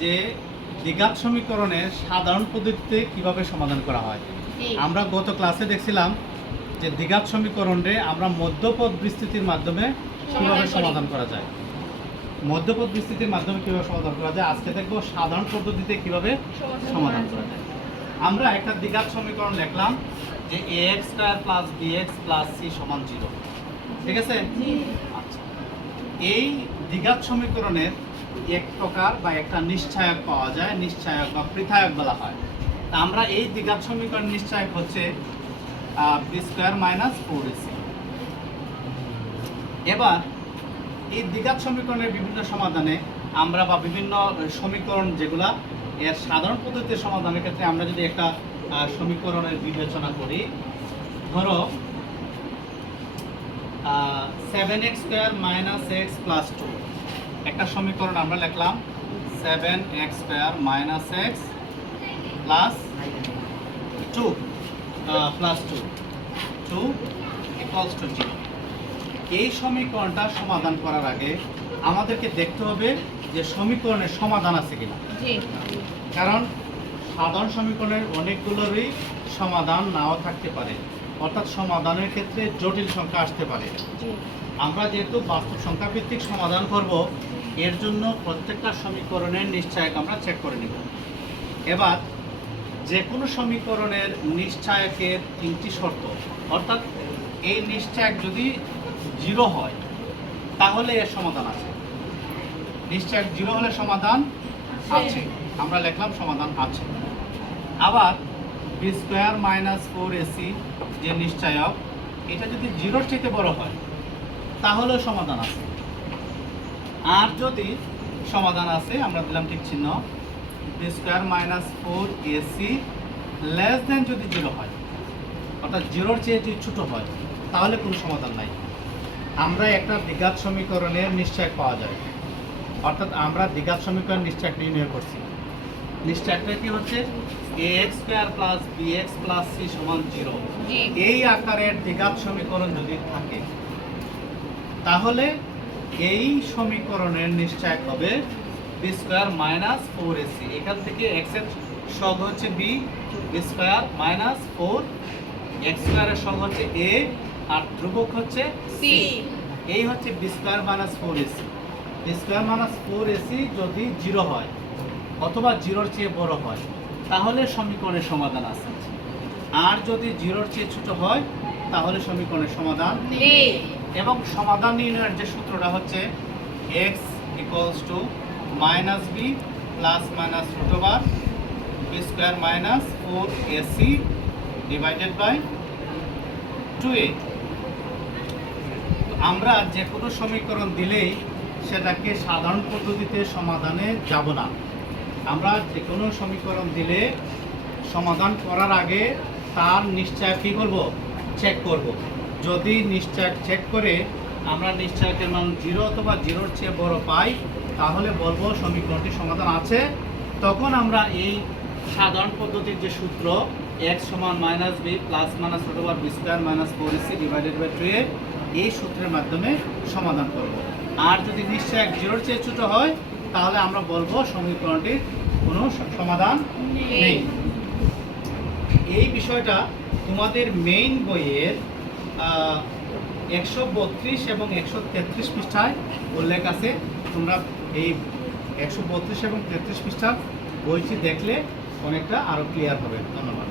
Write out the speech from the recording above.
যে দ্বিঘাত সমীকরণের সাধারণ পদ্ধতিতে কিভাবে সমাধান করা হয়। আমরা গত ক্লাসে দেখছিলাম যে দ্বিঘাত সমীকরণে আমরা মধ্যপদ বিস্তৃতির মাধ্যমে কিভাবে সমাধান করা যায়। মধ্যপদ বিস্তৃতির মাধ্যমে কিভাবে সমাধান করা যায়, আজকে দেখব সাধারণ পদ্ধতিতে কিভাবে সমাধান করা যায়। আমরা একটা দ্বিঘাত সমীকরণ লিখলাম যে ax² + bx + c = 0। ঠিক আছে? আচ্ছা, এই দ্বিঘাত সমীকরণের এক প্রকার বা একটা নিশ্চায়ক পাওয়া যায়, নিশ্চায়ক বা পৃথায়ক বলা হয়। তা আমরা এই দ্বিঘাত সমীকরণ নিশ্চায়ক হচ্ছে b² - 4ac। এবার এই দ্বিঘাত সমীকরণের বিভিন্ন সমাধানে আমরা বা বিভিন্ন সমীকরণ যেগুলা এর সাধারণ পদ্ধতিতে সমাধানের ক্ষেত্রে আমরা যদি একটা সমীকরণের বিবেচনা করি, ধরো 7x² - x + 2 একটা সমীকরণ আমরা লিখলাম 7x² - x + 2 = 0। এই সমীকরণটা সমাধান করার আগে আমাদেরকে দেখতে হবে যে সমীকরণের সমাধান আছে কিনা। কারণ সাধারণ সমীকরণের অনেকগুলোরই সমাধান নাও থাকতে পারে, অর্থাৎ সমাধানের ক্ষেত্রে জটিল সংখ্যা আসতে পারে। আমরা যেহেতু বাস্তব সংখ্যা ভিত্তিক সমাধান করব, এর জন্য প্রত্যেকটা সমীকরণের নিশ্চায়ক আমরা চেক করে নেব। এবার যে কোনো সমীকরণের নিশ্চায়কের 3টি শর্ত, অর্থাৎ এই নিশ্চায়ক যদি 0 হয় তাহলে এর সমাধান আছে। নিশ্চায়ক 0 হলে সমাধান আছে, আমরা লিখলাম সমাধান আছে। আবার b² - 4ac যে নিশ্চায়ক, এটা যদি 0-র চেয়ে বড় হয় তাহলেও সমাধান আছে। আর যদি সমাধান আছে, আমরা দিলাম ঠিক চিহ্ন, b² - 4ac লেস দেন যদি 0 হয়, অর্থাৎ 0-র চেয়ে যদি ছোট হয় তাহলে কোনো সমাধান নাই। আমরা একটা দ্বিঘাত সমীকরণের নিশ্চায়ক পাওয়া যায়, অর্থাৎ আমরা দ্বিঘাত সমীকরণ নিশ্চায়ক নির্ণয় করছি। নিশ্চায়কটা কি হচ্ছে ax² + bx + c = 0। এই আকারের দ্বিঘাত সমীকরণ যদি থাকে তাহলে এই সমীকরণের নিশ্চায়ক হবে b² - 4ac। এখান থেকে x এর সহগ হচ্ছে b² - 4, x² এর সহগ হচ্ছে a, আর ধ্রুবক হচ্ছে c। এই হচ্ছে b² - 4ac। b² - 4ac যদি 0 হয় অথবা 0-র চেয়ে বড় হয় তাহলে সমীকরণের সমাধান আছে। আর যদি 0-র চেয়ে ছোট হয় তাহলে সমীকরণের সমাধান নেই। এবং সমাধান নির্ণয়ের যে সূত্রটা হচ্ছে x = -b ± b² - 4ac / 2a। আমরা যে কোনো সমীকরণ দিলেই সেটাকে সাধারণ পদ্ধতিতে সমাধানে যাব না। আমরা যে কোনো সমীকরণ দিলে সমাধান করার আগে তার নিশ্চায়ক কী করব, চেক করব। যদি নিশ্চায়ক চেক করে আমরা নিশ্চায়কের মান 0 অথবা 0-র চেয়ে বড় পাই তাহলে বলবো সমীকরণটি সমাধান আছে। তখন আমরা এই সাধারণ পদ্ধতির যে সূত্র x = -b ± b² - 4ac / 2a, এই সূত্রের মাধ্যমে সমাধান করব। আর যদি নিশ্চায়ক 0-র চেয়ে ছোট হয় তাহলে আমরা বলবো সমীকরণটির কোনো সমাধান নেই। এই বিষয়টা তোমাদের মেইন বইয়ের 132 এবং 133 পৃষ্ঠায় উল্লেখ আছে। তোমরা এই 132 এবং 33 পৃষ্ঠার বইটি দেখলে অনেকটা আরও ক্লিয়ার হবে। ধন্যবাদ।